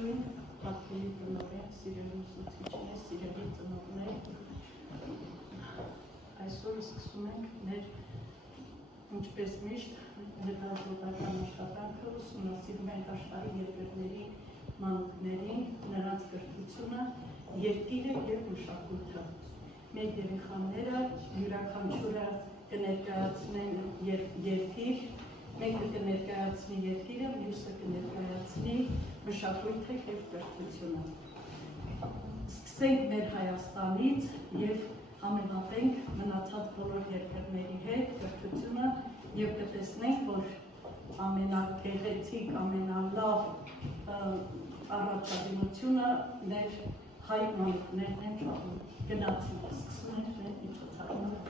Ողջույն, հատկերի տնօրեն, սիրելի ուսուցիչներ, սիրելի ծնողներ, այսօր սկսում ենք մեր, ինչպես միշտ, հետազոտական աշխատանքը, ուսումնասիրում ենք աշխարհի երկրների մանուկներին, նրանց կրթությունը, երկիրը և մշակույթը։ Մեր երեխաները յուրաքանչյուրը կներկայացնեն երկիր, մեկը կներկայացնի երկիրը, մյուսը կներկայացնի մշակույթը և կրթությունը։ Սկսենք մեր Հայաստանից և համեմատենք մնացած բոլոր երկրների հետ կրթությունը և կտեսնենք, որ ամենագեղեցիկ, ամենալավ առաջադիմությունը մեր հայ մանուկներն են շահում։ Գնացինք, սկսում ենք մեր միջոցառումը։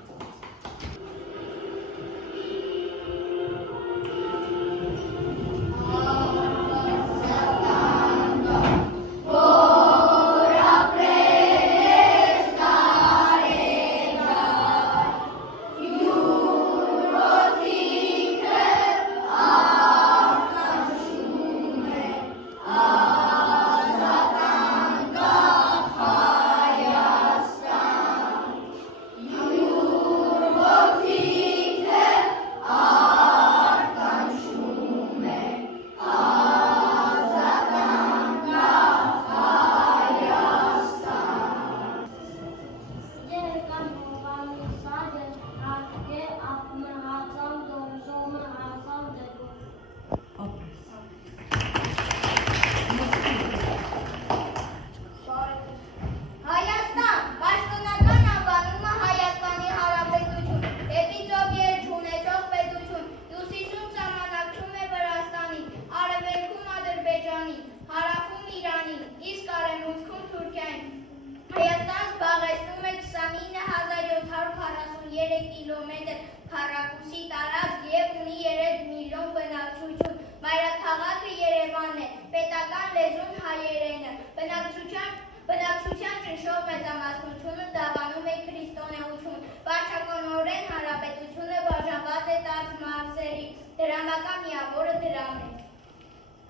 կիլոմետր քառակուսի տարածք և ունի 3 միլիոն բնակչություն։ Մայրաքաղաքը Երևանն է, պետական լեզուն հայերենը։ Բնակչության ճնշող մեծամասնությունը դավանում է քրիստոնեություն։ Վարչականորեն հանրապետությունը բաժանված է 10 մարզերի, դրամական միավորը դրամն է։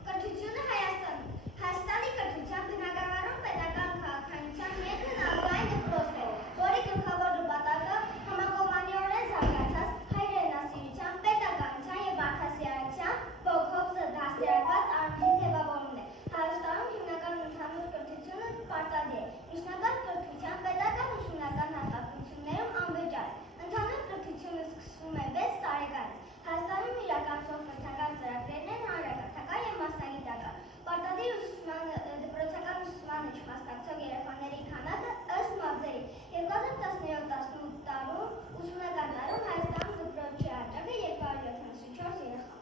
Կրթությունը Հայաստանում։ Հայաստանի կրթության բնագավառում պետական քաղաքականության ներքն ազգային դպրոցն է, որի գլխավոր նպատակը համակողմանիորեն զարգացած հայրենասիրության, պետականության և մարդասիրության ոգով դաստիարակված առողջ ձևավորումն է։ Հայաստանում հիմնական ընդհանուր կրթությունը պարտադիր է, միջնակարգ կրթության պետական ուսումնական հատկություններում անվճար է։ Ընդհանուր կրթությունը սկսվում է 6 տարեկանից։ Հայաստանում իրականացվող կրթական ծրագրերն են հանրակրթական և մասնագիտական։ Պարտադիր դպրոցական ուսուցմանը չմասնակցող երեխաների քանակը ըստ մարզերի 2017-18 տարում ուսումնական տարում Հայաստանում դպրոց չհաճախը 274 երեխա։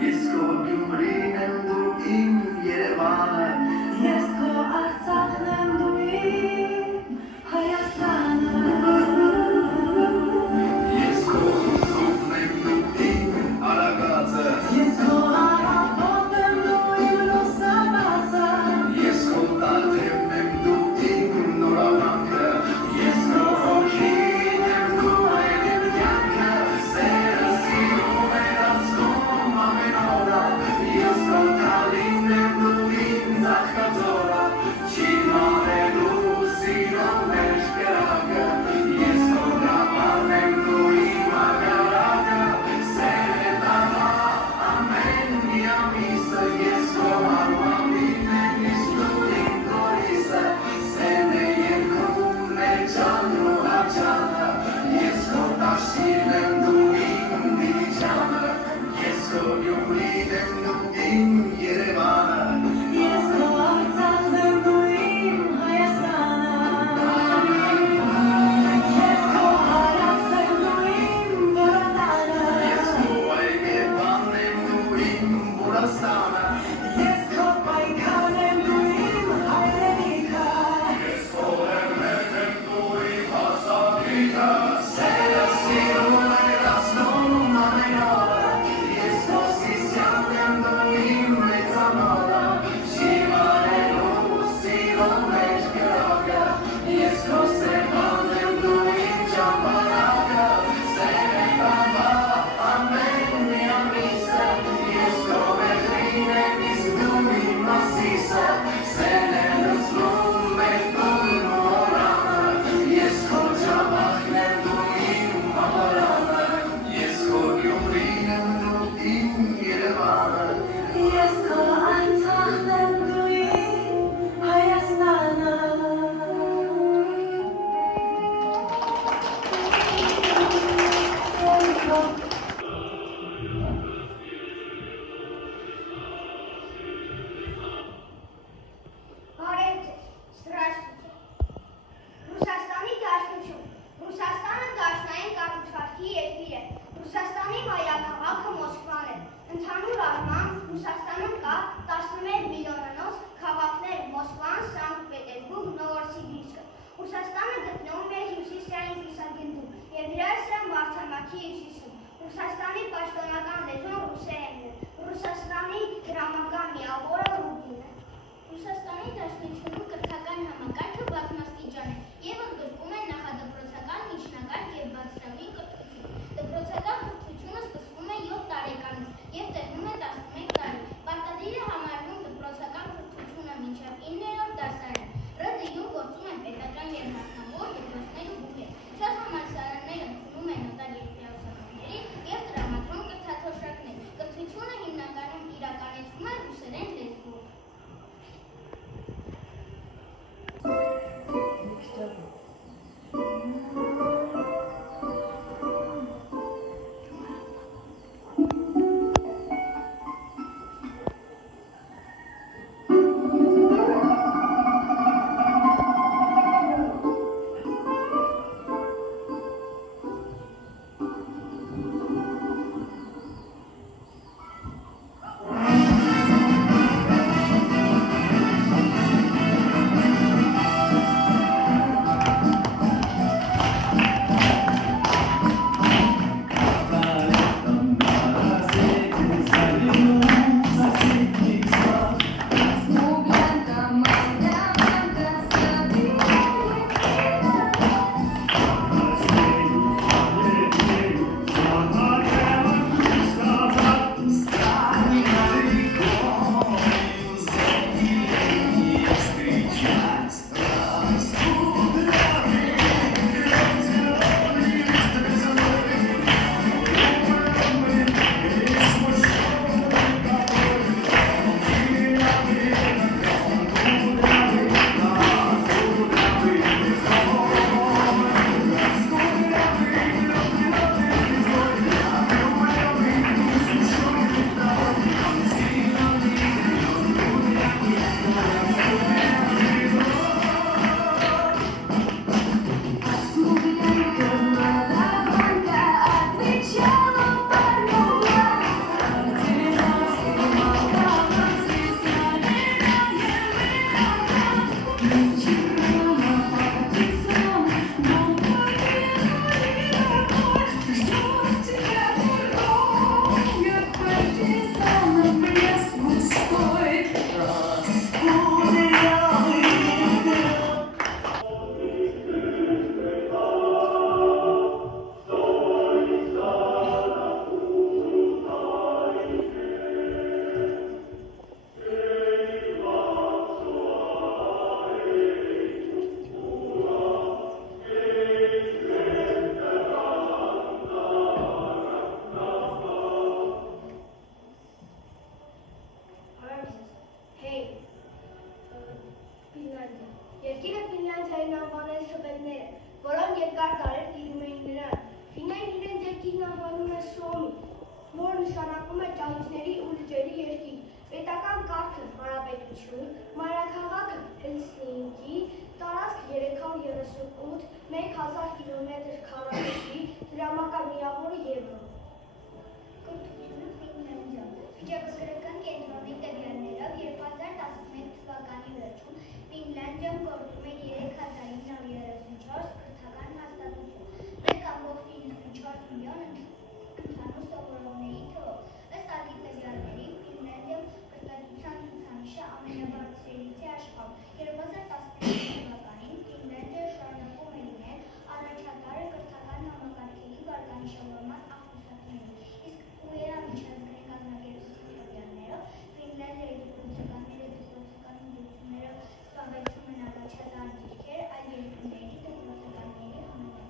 Yes, երկիրն անվանում է Սոմի, որ նշանակում է ճահիճների ու լճերի երկիր։ Պետական կարգը հանրապետություն, մայրաքաղաքը Հելսինկի, տարածք 338, 1000 կմ², դրամական միավորը Եվրո։ Կրթությունը Ֆինլանդիա։ Վիճակագրական կենտրոնի տվյալներով 2011 թվականի վերջում Ֆինլանդիայում գործում է 3934 կրթական հաստատություն, 1,94 միլիոն ընդհանուր սովորողների թվով։ Ըստ այդի տվյալների Ֆինլանդիայում կրթության ցուցանիշը ամենաբարձրերից է աշխարհում։ 2011 թվականին Ֆինլանդիայը շարունակում է լինել առաջատարը կրթական համակարգերի վարկանիշավորման աղյուսակներում, իսկ ՈՒԵ միջազգային կազմակերպության տվյալներով Ֆինլանդիայի դպրոցականները դպրոցական ուղղություններով զբաղեցնում են առաջատար դիրքեր այլ երկրների դպրոցականների համեմատ։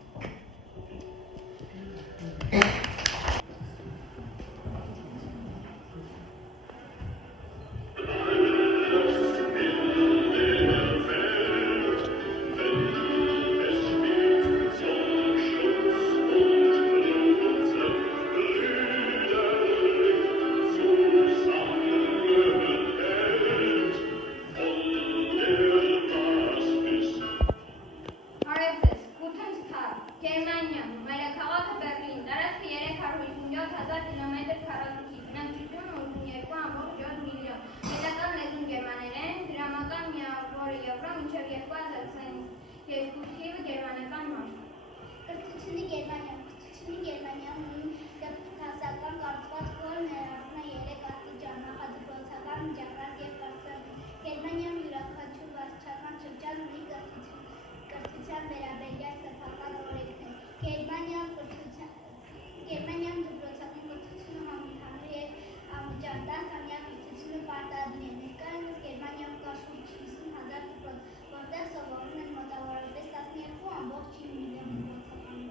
Գերմանիա, մայրաքաղաքը Բեռլին, տարածքը 357,000 կմ², բնակչությունը 82,7 միլիոն, պետական լեզուն գերմաներեն, դրամական միավորը Եվրո, մինչև 2022 թիվը գերմանական մարդ։ Կրթությունը Գերմանիայում ունի դասական կառուցվածք, որը ներառում է 3 աստիճան՝ նախադպրոցական, միջնակարգ և բարձրագույն։ Գերմանիայում յուրաքանչյուր վարչական շրջան ունի կրթության վերաբերյալ սեփական օրենքներ։ Գերմանիայում դպրոցական կրթությունը համընդհանուր և անվճար 10-ամյա կրթությունը պարտադիր է։ Ներկայումս Գերմանիայում կա շուրջ 50,000 դպրոց, որտեղ սովորում են մոտավորապես 12,9 միլիոն դպրոցականներ։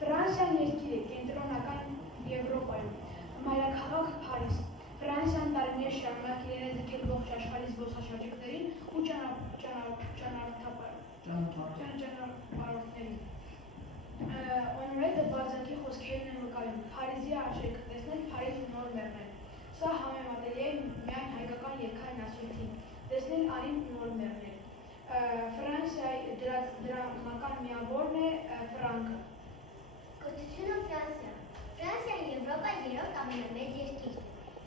Ֆրանսիան երկիր է կենտրոնական Եվրոպայում, մայրաքաղաքը Փարիզ։ Ֆրանսիան տարիներ շարունակ իրեն է ձգել ողջ աշխարհի զբոսաշրջիկներին ու ճանապարհորդներին։ Օնորետը Բալզակի խոսքերն են վկայում. Փարիզի արժեքը տեսնել Փարիզը նոր մեռնել։ Սա համեմատելի է միայն հայկական երգային ասույթին, տեսնել Անին նոր մեռնել։ Ֆրանսիայի դրամական միավորն է ֆրանկը։ Կրթությունը Ֆրանսիա։ Ֆրանսիան Եվրոպայի երրորդ ամենամեծ երկիրն է։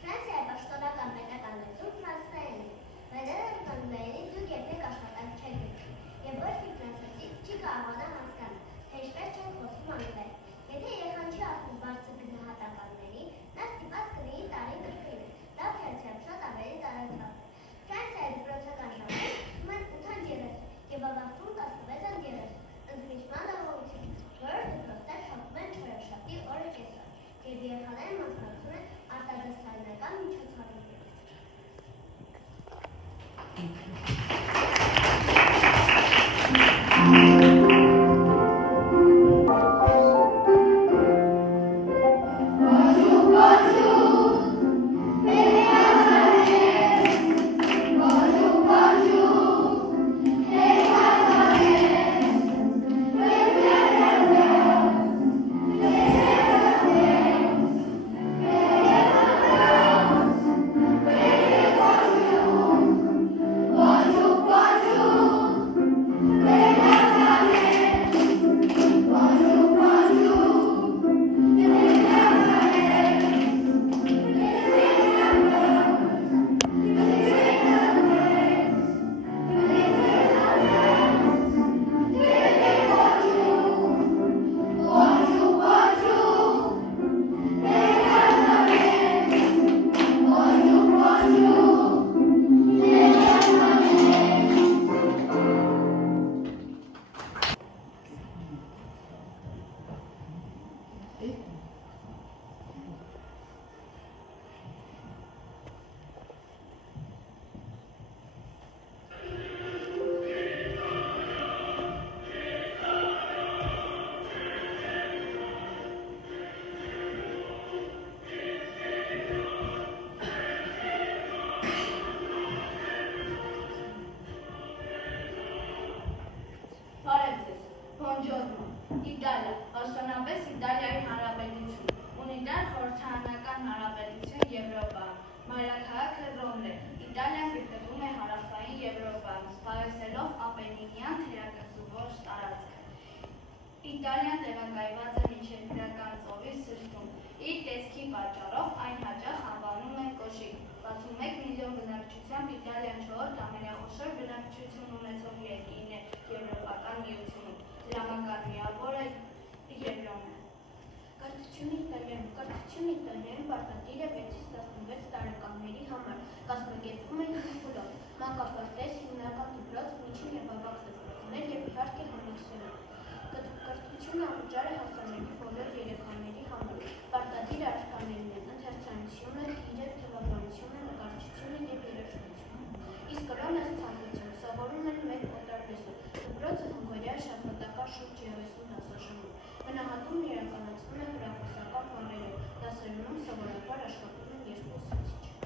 Ֆրանսիայի պաշտոնական պետական լեզուն ֆրանսերենն է։ Մեծերը կանոնների դուք երբեք աշխատանք չեք գտնում, և ոչ մի ֆրանսիացի չի կարողանա հասկանալ, թե ինչպես չեն խոսում անգլերեն։ Եթե երեխան չի ասում բարձր գնահատականների, նա ստիպված կլինի տարին կրկնել, դա Ֆրանսիայում շատ ավելի տարածված է։ Ֆրանսիայի դպրոցական ժամերը սկսում են 8:30 և ավարտվում 16:30, ընդմիջման առավոտյան, որոշ դպրոցներ փակում են չորեքշաբթի օրը կեսօր, և երեխաները մասնակցում են արտադասարանական միջոցառումների։ Bonjour. Իտալիան տեղակայված է մինչև Դրական ծովի սրտում։ Իր տեսքի պատճառով այն հաճախ անվանում են կոշիկ։ 61 միլիոն բնակչությամբ Իտալիան 4-րդ ամենախոշոր բնակչություն ունեցող երկիրն է Եվրոպական միությունում։ Դրամական միավորը եվրոն է։ Կրթությունը Իտալիայում պարտադիր է 6-ից 16 տարեկանների համար, կազմակերպվում է 5 փուլով՝ մանկապարտեզ, հիմնական դպրոց, միջին և ավագ դպրոցներ և իհարկե համալսարան։ Կրթությունը անվճար է հասանելի բոլոր երեխաների համար, պարտադիր առարկաներն են ընթերցանությունը, գիրը, թվաբանությունը, նկարչությունը և երաժշտությունը։ Իսկ կրոնը ցանկություն սովորում են մեկ օտարվեստով, դպրոցը հնգօրյա շաբաթական շուրջ 30 դասաժամով։ Գնահատումն իրականացվում է հրախոսական բառերով, դասարանում սովորաբար աշխատում են 2 ուսուցիչ։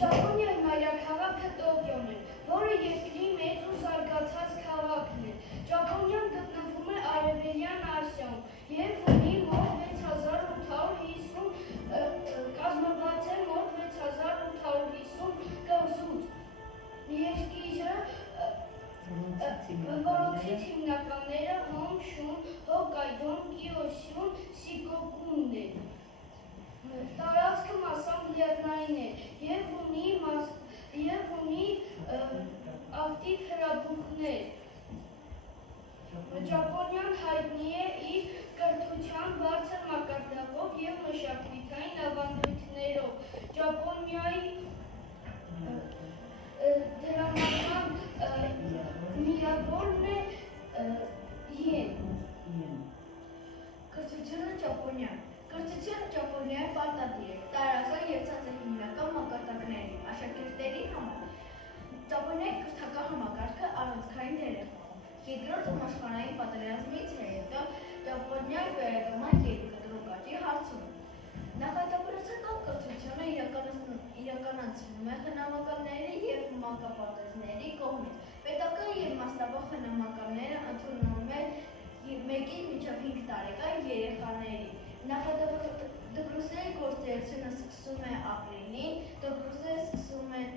Ճապոնիայի մայրաքաղաքը Տոկիոն է, որը երկրի մեծ ու զարգացած քաղաքն է։ Ճապոնիան գտնվում է Արևելյան Ասիայում և ունի մոտ 6850 կազմված է մոտ 6850 կղզուց։ Երկիրը որոնցից հիմնականները Հոնշուն, Հոկկայդոն, Կյոսյուն, Սիկոկուն են։ Տարածքը մասամբ լեռնային է և ունի ակտիվ հրաբուխներ։ Ճապոնիան հայտնի է իր կրթության բարձր մակարդակով և մշակութային ավանդույթներով։ Ճապոնիայի դրամական միավորն է յեն։ Կրթությունը Ճապոնիա։ Կրթությունը Ճապոնիայի պարտադիր է, տարածական և ցածր հիմնական մակարդակների աշակերտների համար։ Ճապոնիայի կրթական համակարգը առանցքային դեր է խաղում։ Երկրորդ համաշխարհային պատերազմից հետո Ճապոնիայի վերականգնման և կտրուկ աճի հարցում։ Նախադասության կրթությունը իրականացվում է խնամականների և մանկապարտեզների կողմից։ Պետական և մասնավոր խնամականները ընդունում են 1-ից մինչև 5 տարեկան երեխաների։ Դպրոցների գործունեությունը սկսվում է ապրիլին, դպրոցները սկսվում են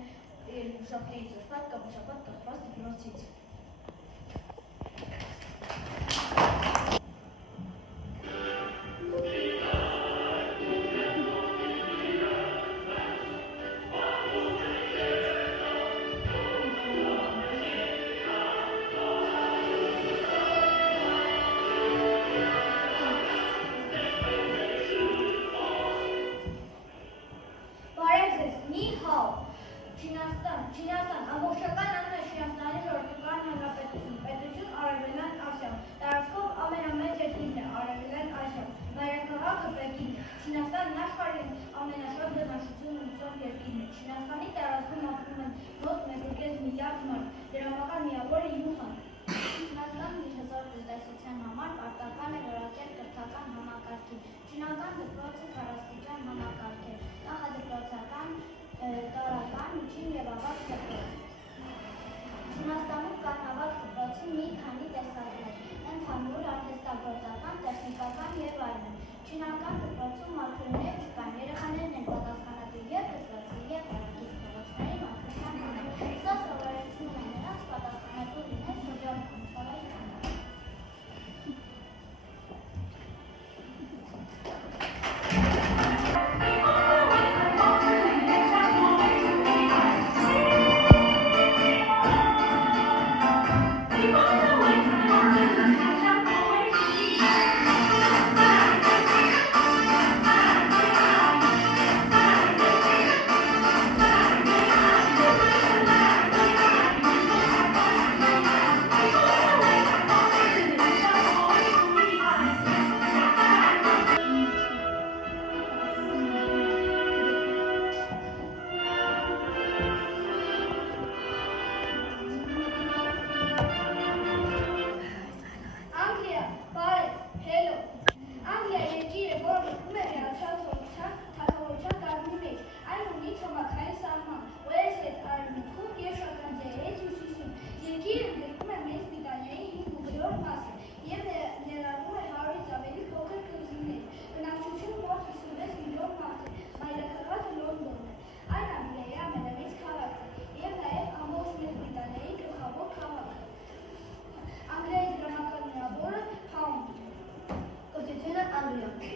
երկուշաբթիից ուրբաթ կամ շաբաթ կախված դպրոցից։ Չինաստան, ամբողջական անունը Չինաստանի Ժողովրդական Հանրապետություն, պետություն Արևելյան Ասիայում, տարածքով ամենամեծ երկիրն է Արևելյան Ասիայում, մայրաքաղաքը Պեկին է։ Չինաստանն աշխարհի ամենաշատ բնակչություն ունեցող երկիրն է։ Չինաստանի տարածքում ապրում են մոտ 1.5 միլիարդ մարդ, դրամական միավորը Յուհան։ Չինաստանը միջազգային տնտեսության համար պարտական է որակել կրթական համակարգին։ Չինական դպրոցը 4-աստիճան համակարգ է, նախադպրոցական, տարրական, միջին և ավագ դպրոց։ Չինաստանում կան ավագ դպրոցի մի քանի տեսակներ՝ ընդհանուր, արհեստագործական, տեխնիկական և այլն։ Չինական դպրոցում մաքրուհիներ չկան, երեխաներն են պատասխանատու և դպրոցի և տարածքի փողոցների մաքրության համար։ Սա սովորեցնում է նրանց պատասխանատու լինել շրջանում ցավալի համար։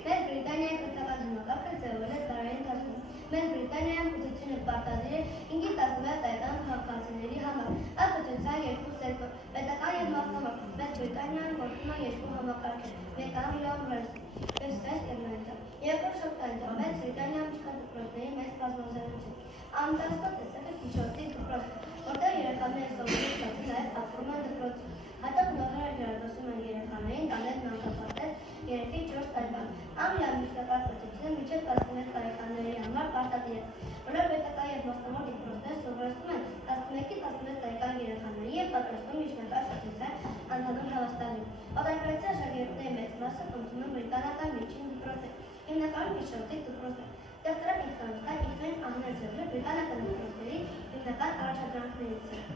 Մեծ Բրիտանիայի կրթական համակարգը ձևվել է տարիների ընթացքում։ Մեծ Բրիտանիայում կրթությունը պարտադիր է 5-16 տարեկան քաղաքացիների համար։ Այդ կրթության երկու սեկտոր՝ պետական և մասնավոր։ Մեծ Բրիտանիայում գործում են երկու համակարգեր՝ մեկ-անգլիական վերսկայս և նորից։ Երկրորդ շրջանում Մեծ Բրիտանիայում չկա դպրոցների մեծ բազմազանություն։ Անտեսված տեսակը Քիշոտի դպրոցն է, որտեղ երեխաները սովորում ստացել նաև ապրում են դպրոցում։ Հատուկ նորերը գերադասում են երեխաներին տանել մանկապարտեզ 3-4 տարեկան։ Անգլիայում միջնակարգ կրթությունը մինչև 16 տարեկանների համար պարտադիր է։ Բոլոր պետական և մասնավոր դպրոցները սովորեցնում են 11-16 տարեկան երեխաների և պատրաստում միջնակարգ կրթության ընդհանուր հավաստագրին։ Օտարերկրացի աշակերտների մեծ մասը կմտնում են բրիտանական միջին դպրոցներ, հիմնականում Քիշոտի դպրոցներ։ Կեղտերը պիտխանության իշխեն ամենաձևը բրիտանական ընկերների հիմնական առաջադրանքներից է։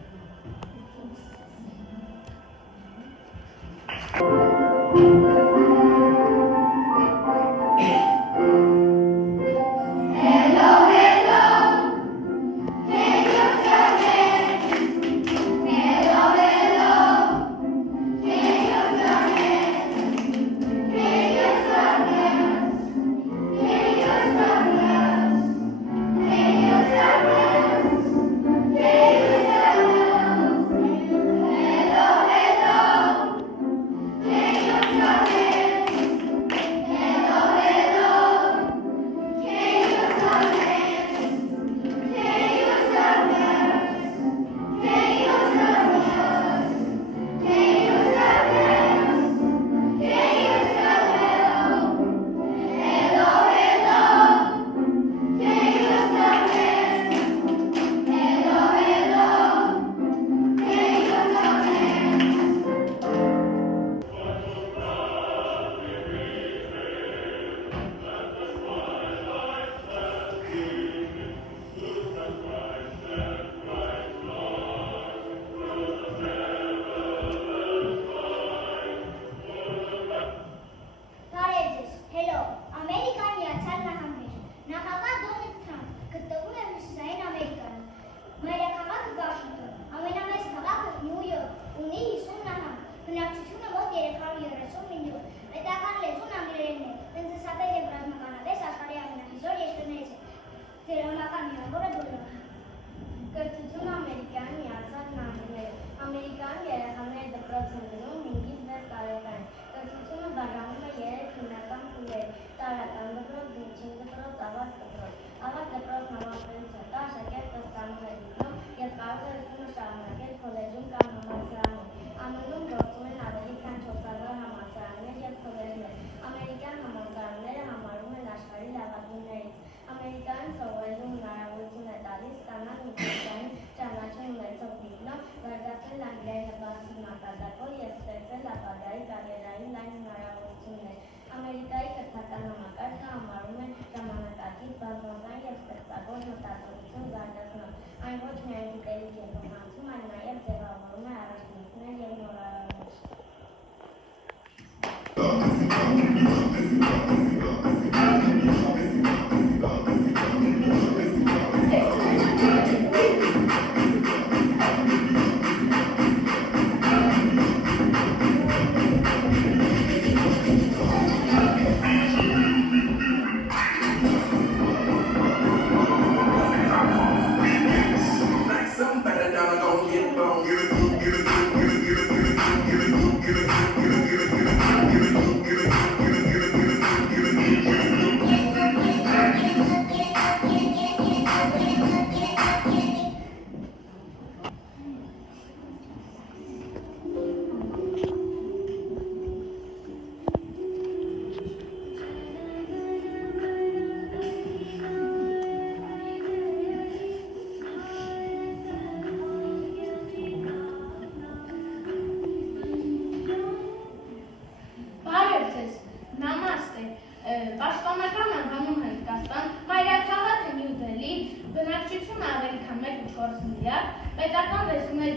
Պաշտպանական անվանում Հնդկաստան, մայրաքաղաքը Նյու Դելհի, բնակչությունը ավելի քան 1.4 միլիարդ, պետական լեզուներ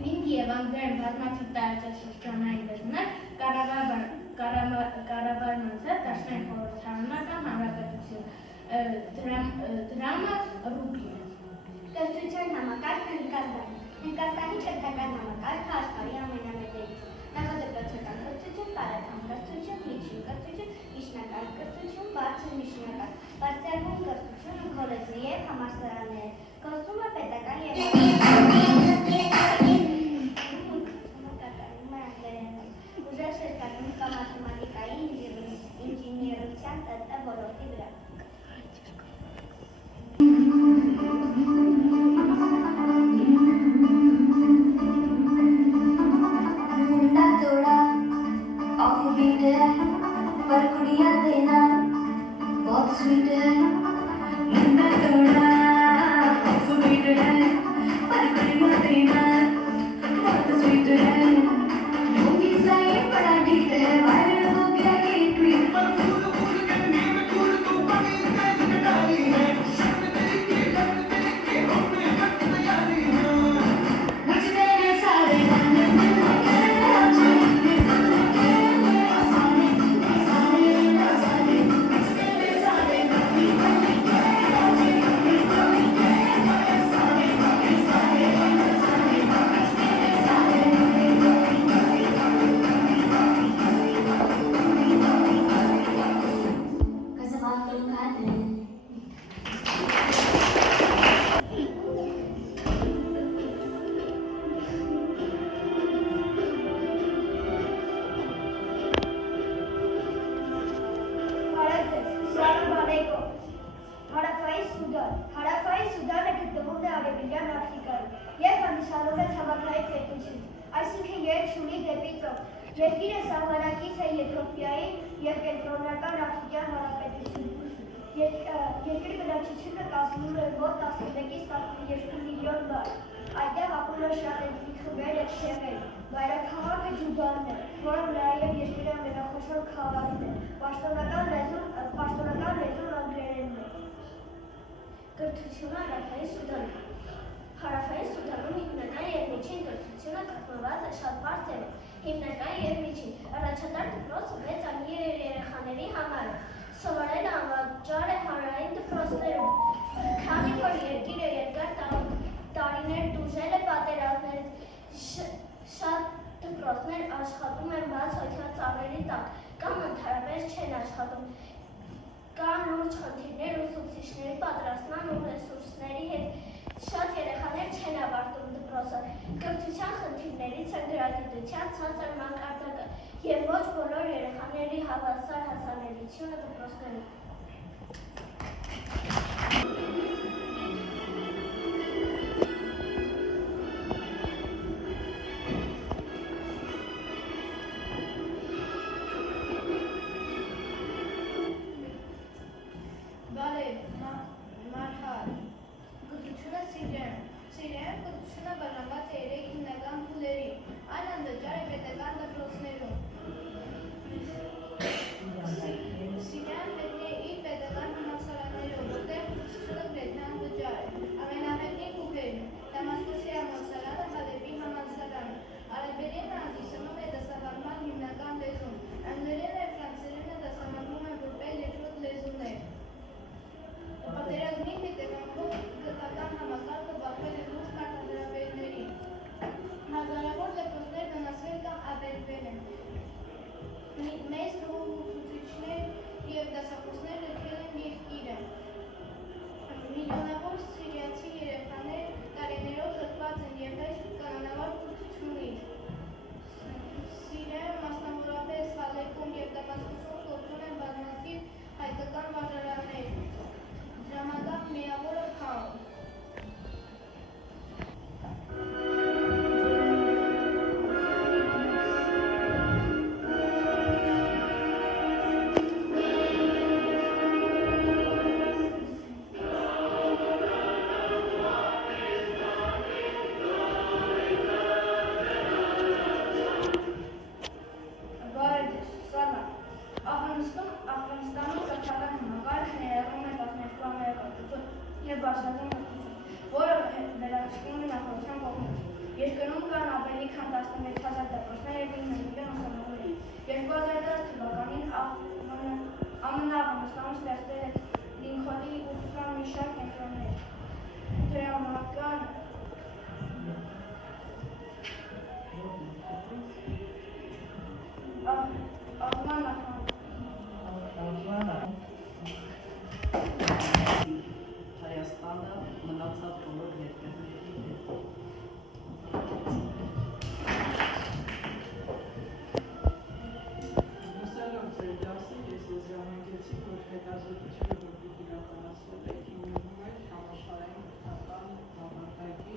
հինդ և անգլերեն բազմաթիվ տարածաշրջանային լեզուներ, կառավարման ձև Դաշնային խորհրդարանական հանրապետություն, դրամը ռուբլի է։ Կրթության համակարգը Հնդկաստան։ Հնդկաստանի կրթական համակարգը աշխարհի ամենամեծերից է։ Նախադպրոցական կրթություն, տարածական կրթություն, միջին կրթություն, միջնակարգ կրթություն, բարձր միջնակարգ, բարձրագույն կրթություն, քոլեջներ և համալսարաններ։ Գործում է պետական և ուժեղ շրջանում կա մաթեմատիկայի, ինժեներության, ՏՏ ոլորտի վրա։ Thank you. Սրլանկայի պետություն, այսինքն երեք շունի դեպի ծով։ Երկիրը սահմանակից է Եթովպիայի և Կենտրոնական Աֆրիկյան Հանրապետությունում։ Երկրի բնակչությունը կազմում է մոտ 11-ից 12 միլիոն բար։ Այդտեղ ապրում է շատ էթնիկ խմբեր և ցեղեր։ Մայրաքաղաքը Ջուբան է, որը նաև երկրի ամենախոշոր քաղաքն է։ Պաշտոնական լեզուն անգլերենն է։ Կրթությունը Հարավային Սուդանում։ Հարավային Սուդանում հիմնական և միջին կրթությունը կազմված է շատ բարձր։ Հիմնական և միջին առաջատար դպրոցը 6 ամյա երեխաների համար է։ Սովորելը անվճար է հանրային դպրոցներում։ Քանի որ երկիրը երկար տարիներ տուժել է պատերազմներից, շատ դպրոցներ աշխատում են բաց հոգյա ծառերի տակ կամ ընդհանրապես չեն աշխատում։ Կան լուրջ խնդիրներ ուսուցիչների պատրաստման ու ռեսուրսների հետ։ Շատ երեխաներ չեն ավարտում դպրոցը։ Կրթության խնդիրներից է գրադիտության ցածր մակարդակը և ոչ բոլոր երեխաների հավասար հասանելիությունը դպրոցներում։ Կրթությունը Սիրիայում կրթությունը բաժանված է 3 հիմնական փուլերի, այն անվճար է պետական դպրոցներում։ Սիրիան հայտնի է իր պետական համալսարաններով, որտեղ կրթությունը գրեթե անվճար է։ Ամենահայտնի փուլերն են Դամասկոսի համալսարանը, Հալեպի համալսարանը։ Արաբերենը հանդիսանում է դասավանդման հիմնական լեզուն, անգլերենը և ֆրանսերենը դասավանդվում են որպես երկրորդ լեզուներ։ Պատերազմի հետևանքով գիտական համակարգը բախվել է լուրջ մարտահրավերների։ Հազարավոր դպրոցներ վնասվել կամ ավերվել են։ Մեծ թվով ուսուցիչներ և դասախոսներ լքել են երկիրը։ Միլիոնավոր սիրիացի երեխաներ տարիներով զրկված են և հեչ կանոնավոր կրթությունից։ Սիրիայում, մասնավորապես Հալեպում և Դամասկոսում գործում են բազմաթիվ հայկական վարժարաններ։ Դրամատուրգ միավորը Քաուն։ Աֆղանստանում կրթական համակարգը ներառում է 12 ամյա կրթություն և բարձրագույն կրթություն, որը վերահսկվում է նախարարության կողմից։ Երկրում կան ավելի քան 16,000 դպրոցներ և 9 միլիոն ուսանողներ։ 2010 թվականին ԱՄՆ Աֆղանստանում ստեղծել է Լինքոլնի ուսուցման մի շարք կենտրոններ։ Դրամական Հայաստանը մնացած բոլոր երկրների հետ։ Լսելով ձեր դասը, ես եզրամիջեցի, որ հետազոտությունը, որ դուք իրականացրել եք, հիմնվում է համաշխարհային կրթական մակարդակի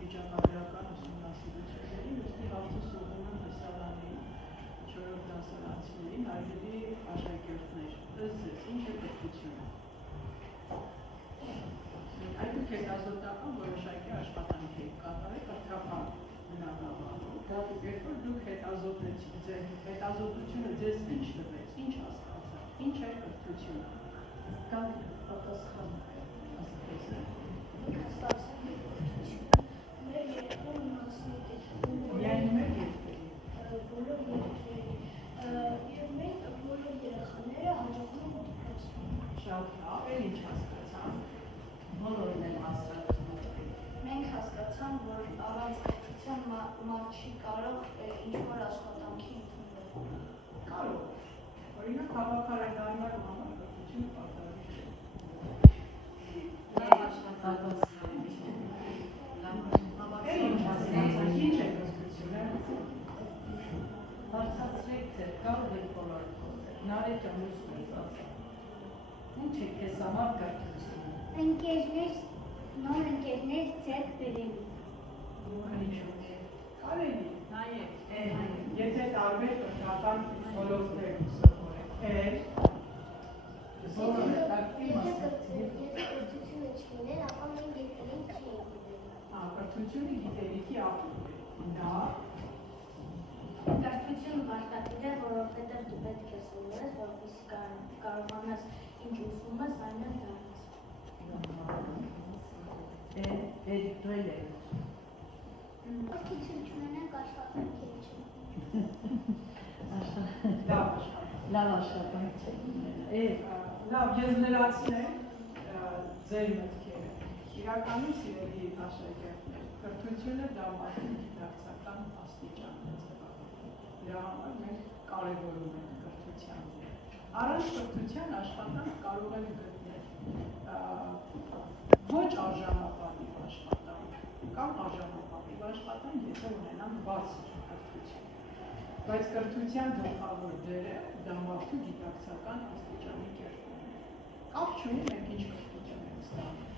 վիճակագրական ուսումնասիրություններին, ուստի հարցը սողում եմ հսարանի 4-րդ դասարանցիներին, հարգելի աշակերտներ, ըստ ձեզ, ինչ է կրթությունը։ Այդ դուք հետազոտական որոշակի աշխատանք եք կատարել կրթական բնագավառում, երբ որ դուք հետազոտեցիք, ձեր հետազոտությունը ձեզ ինչ տվեց, ինչ հասկացաք, ինչ է կրթությունը։ Կամ պատասխան ասես է։ հասկացան մեր երկրում մասնիկ է։ Միայն մեր երկրի։ Բոլոր երկրների և մենք բոլոր երեխաները հաջողում են դպրոց։ Շատ լավ, էլ ինչ հասկացան։ Բոլորն են հասկացնում։ Մենք հասկացանք, որ առանց կրթության մարդ չի կարող ինչ-որ աշխատանքի ընդունել։ Կարող։ Օրինակ հավաքարը դառնալու համար կրթությունը պարտադիր չէ։ Լավ աշխատանք։ Ինչ է կրթությունը։ Հարցացրեք ձեր, կարող եք բոլոր խոսել։ Նարեկ ջան, ուսումնից ասա։ Ինչ է քեզ համար կրթությունը։ Նոր ընկերներ ձեռք բերելու։ Ինչու՞։ Կարելի, նայեք, եթե տարբեր կրթական ոլորտներում սովորեք, կրթությունը չլիներ, ապա մենք գիտելին չի կրթությունը գիտելիքի աղբյուր է, դա կրթությունը բարտատիր է, որովհետև դու պետք է սովորես, որպեսզի կարողանաս ինչ ուզում ես, այն էլ դառնաս։ Կրթություն չունենանք աշխատանք լավ աշխատանք չէ։ Լավ, ես լրացնեմ ձեր մտքերը։ Իրականում սիրելի աշակերտներ, կրթությունը դա մարդու գիտակցական աստիճան է ձևավորում։ Դրա համար մենք կարևորում ենք կրթության դերը։ Առանց կրթության աշխատանք կարող են գտնել ոչ արժանապատիվ աշխատանք կամ արժանապատիվ աշխատանք, եթե ունենան բարձր կրթություն։ Բայց կրթության գլխավոր դերը դա մարդու գիտակցական աստիճանի կերտումն է։ Կապ չունի մենք ինչ կրթություն ենք ստանում,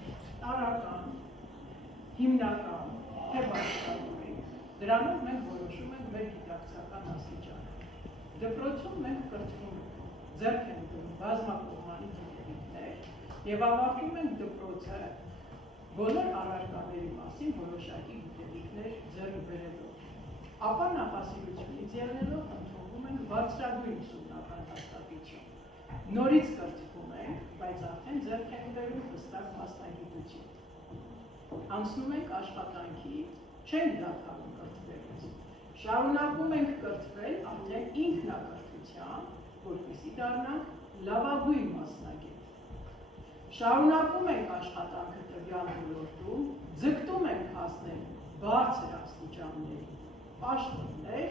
տարրական, հիմնական, թե բարձրագույն, դրանով մենք որոշում ենք մեր գիտակցական աստիճանը։ Դպրոցում մենք կրթվում ենք, ձեռք ենք դնում բազմակողմանի գիտելիքներ եւ ավարտում ենք դպրոցը բոլոր առարկաների մասին որոշակի գիտելիքներ ձեռք բերելով։ Ապա նախասիրությունից ելնելով ընդունվում ենք բարձրագույն ուսումնական հաստատություն։ Նորից կրթվում ենք, բայց արդեն ձեռք ենք բերում հստակ մասնագիտություն։ Անցնում ենք աշխատանքի, չենք դադարում կրթվելուց։ Շարունակում ենք կրթվել արդեն ինքնակրթությամբ, որպեսզի դառնանք լավագույն մասնագետ։ Շարունակում ենք աշխատանքը տվյալ ոլորտում, ձգտում ենք հասնել բարձր աստիճանների, պաշտոններ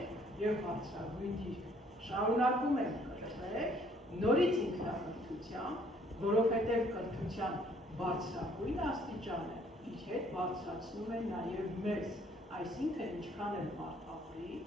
և բարձրագույն դիրք։ Շարունակում ենք կրթվել, նորից ինքնակրթությամբ, որովհետև կրթության բարձրագույն աստիճանը իր հետ բարձրացնում է նաև մեզ, այսինքն ինչքան էլ մարդ ապրի,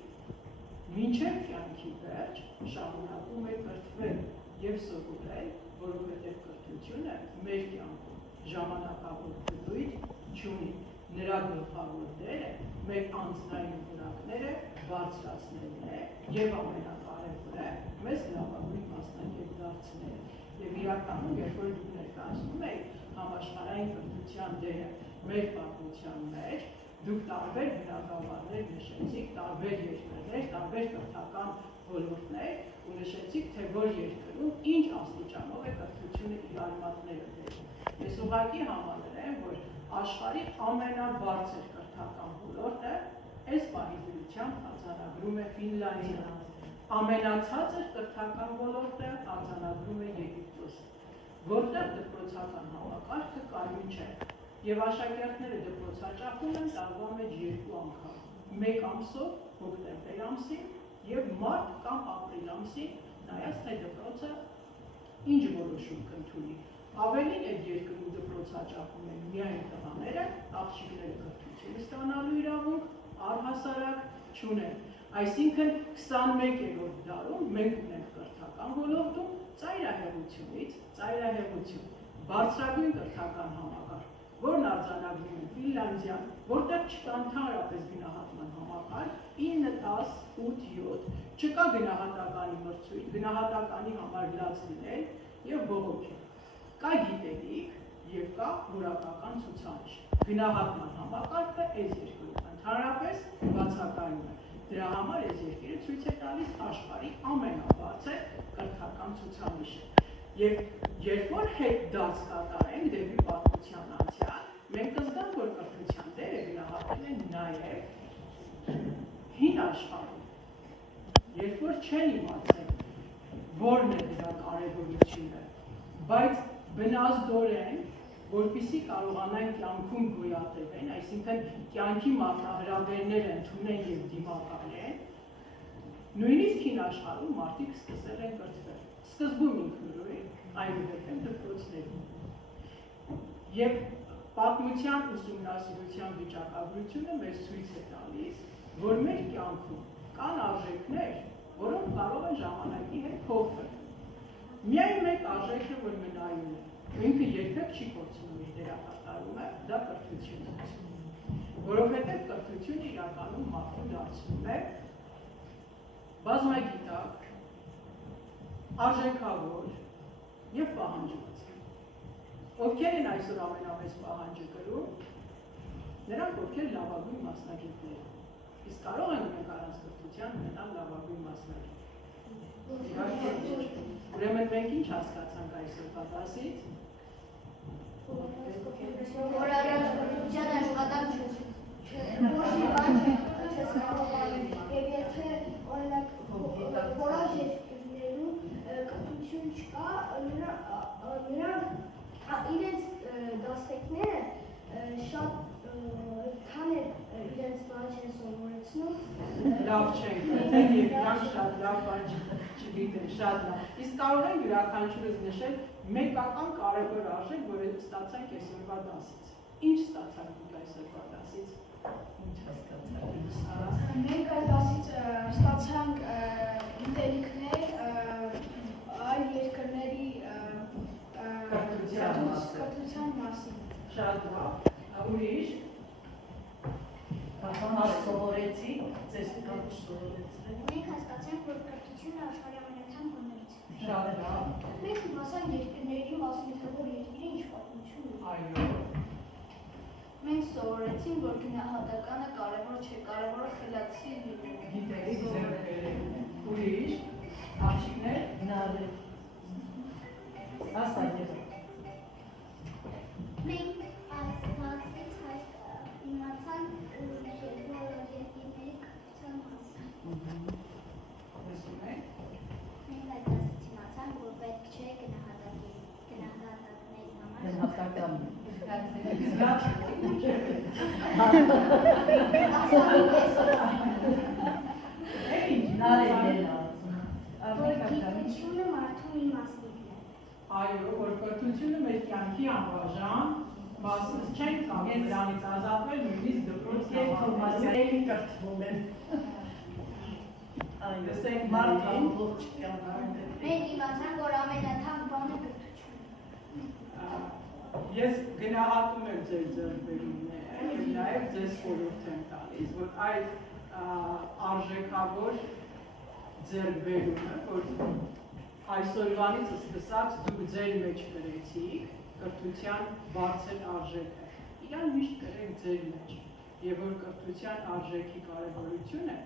մինչև կյանքի վերջ շարունակում է կրթվել և սովորել, որովհետև կրթությունը մեր կյանքում ժամանակավոր բնույթ չունի։ Նրա գլխավոր դերը մեր անձնային որակները բարձրացնելն է և ամենակարևորը մեզ լավագույն մասնագետ դարձնելը։ Եվ իրականում, երբ որ դուք ներկայացնում եք համաշխարհային կրթության դերը մեր պատմության մեջ, դուք տարբեր բնագավառներ նշեցիք, տարբեր երկրներ, տարբեր կրթական ոլորտներ ու նշեցիք, թե որ երկրում ինչ աստիճանով է կրթությունը իր արմատները բերում։ Ես ուղղակի համարել եմ, որ աշխարհի ամենաբարձր կրթական ոլորտը այս պահի դրությամբ արձանագրում է Ֆինլանդիան, ամենացածր կրթական ոլորտը արձանագրում է Եգիպտոսը, որտեղ դպրոցական համակարգը կայուն չէ, եւ աշակերտները դպրոցաճախում են տարվա մեջ 2 անգամ, 1 ամսով հոկտեմբեր ամսին եւ մարտ կամ ապրիլ ամսին, նայած թե դպրոցը ինչ որոշում կընդունի։ Ավելին այդ երկրում դպրոցաճախում են միայն տղաները, աղջիկները կրթություն ստանալու իրավունք առհասարակ չունեն։ Այսինքն 21-րդ դարում մենք ունենք կրթական ոլորտում ծայրահեղությունից ծայրահեղություն, բարձրագույն կրթական համակարգ, որն արձանագրում է Ֆինլանդիան, որտեղ չկա ընդհանրապես գնահատման համակարգ, 9, 10, 8, 7, չկա գնահատականի մրցույթ, գնահատականի համար լաց լինել եւ բողոքել։ Կա գիտելիք եւ կա որակական ցուցանիշ։ Գնահատման համակարգը այս երկրում ընդհանրապես բացակայում է։ Դրա համար այս երկիրը ցույց է տալիս աշխարհի ամենաբարձր կրթական ցուցանիշը։ Եվ երբ որ հետ դարձ կատարենք դեպի պատմության անցյալ, մենք կզգանք, որ կրթության դերը գնահատել են նաև հին աշխարհում։ Երբ որ չեն իմացել որն է դրա կարևորությունը, բայց բնազդորեն, որպեսզի կարողանան կյանքում գոյատևեն, այսինքն կյանքի մարտահրավերները ընդունեն եւ դիմակայեն, նույնիսկ հին աշխարհում մարդիկ սկսել են կրթվել։ Սկզբում ինքնուրույն, այնուհետև դպրոցներում։ Եվ պատմության ուսումնասիրության վիճակագրությունը մեզ ցույց է տալիս, որ մեր կյանքում կան արժեքներ, որոնք կարող են ժամանակի հետ փոխվել։ Միայն մեկ արժեքը, որ մնայուն է, ինքը երբեք չի կորցնում իր դերակատարումը, դա կրթությունն է։ որովհետև կրթությունը իրականում մարդուն դարձնում է բազմագիտակ, արժեքավոր եւ պահանջված։ Ովքեր են այսօր ամենամեծ պահանջը կրում, նրանք ովքեր լավագույն մասնագետներ են։ Իսկ կարող ենք մենք առանց կրթության ունենալ լավագույն մասնագետ։ Ուրեմն մենք ինչ հասկացանք այսօր դասից։ Որ առանց աշխատանք չունի։ Եվ եթե օրինակ որոշ երկրներում կրթություն չկա, նրանք իրենց դասերները շատ քաներ իրենց բան չեն սովորեցնում։ Լավ չեն կրթել եւ նրանք շատ լավ բան չգիտեն, շատ լավ։ Իսկ կարող են յուրաքանչյուրս նշել մեկական կարևոր արժեք, որը ստացանք այսօրվա դասից։ Ինչ ստացանք դուք այսօրվա դասից։ Ինչ հասկացաք։ Մենք այս դասից ստացանք գիտելիքներ այլ երկրների կրթության մասին։ Շատ լավ։ Ուրիշ։ Բավական սովորեցի, ձեզ կապ սովորեցրել։ Մենք հասկացանք, որ կրթությունը աշխարհի ամենաթանկ բաներից է։ Շատ լավ։ Մենք իմացանք երկրների մասին, թե որ երկիրը ինչ պատմություն ունի։ Այո։ Մենք սովորեցինք, որ գնահատականը կարևոր չէ, կարևորը խելացի լինելը։ Գիտելիք ձեռքբերելն է։ Ուրիշ։ Աղջիկներ։ Նարել։ Ասա Մենք այս դասից իմացանք բոլոր երկիրների կրթության մասին։ Լսում եք։ Մենք այս դասից իմացանք, որ պետք չէ գնահատակների համար Գնահատական։ Նարել որ գիտությունը մարդուն իմաստիքն է։ Այո, որ կրթությունը մեր կյանքի անբաժան մասից չենք կարող դրանից ազատվել նույնիսկ դպրոց Ինֆորմացիայի կրթվում են։ Այո, մարդը ողջ կյանքը։ Մենք իմացանք, որ ամենաթանկ բանը կրթությունն է։ Ես գնահատում եմ ձեր ձեռքբերումները եւ նաեւ ձեզ խորհուրդ եմ տալիս, որ այդ արժեքավոր ձեռքբերումը, որ այսօրվանից սկսած դուք ձեր մեջ կրեցիք կրթության բարձր արժեքը, իրան միշտ կրեք ձեր մեջ, եւ որ կրթության արժեքի կարեւորությունը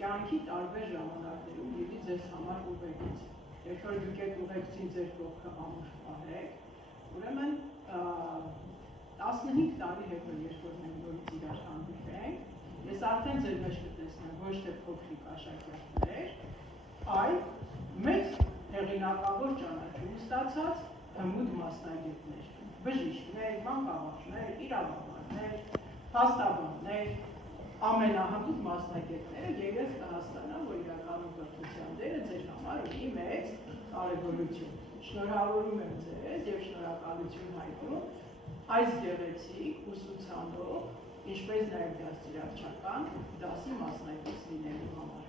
կյանքի տարբեր ժամանակներում լինի ձեզ համար ուղեկից։ Երբ որ դուք եք ուղեկցին ձեր կողքը ամուր պահեք, ուրեմն 15 տարի հետո, երբ որ մենք նորից իրար հանդիպենք, ես արդեն ձեր մեջ կտեսնեմ ոչ թե փոքրիկ աշակերտներ, այլ մեծ հեղինակավոր ճանաչում ստացած հմուտ մասնագետներ, բժիշկներ, մանկավարժներ, իրավաբաններ, փաստաբաններ, ամենահմուտ մասնագետները եւ ես կհասկանամ, որ իրականում կրթության դերը ձեր համար ունի մեծ կարևորություն։ Շնորհավորում եմ ձեզ եւ շնորհակալություն հայտնում այս գեղեցիկ ուսուցանող, ինչպես նաեւ դաստիարակչական դասի մասնակից լինելու համար։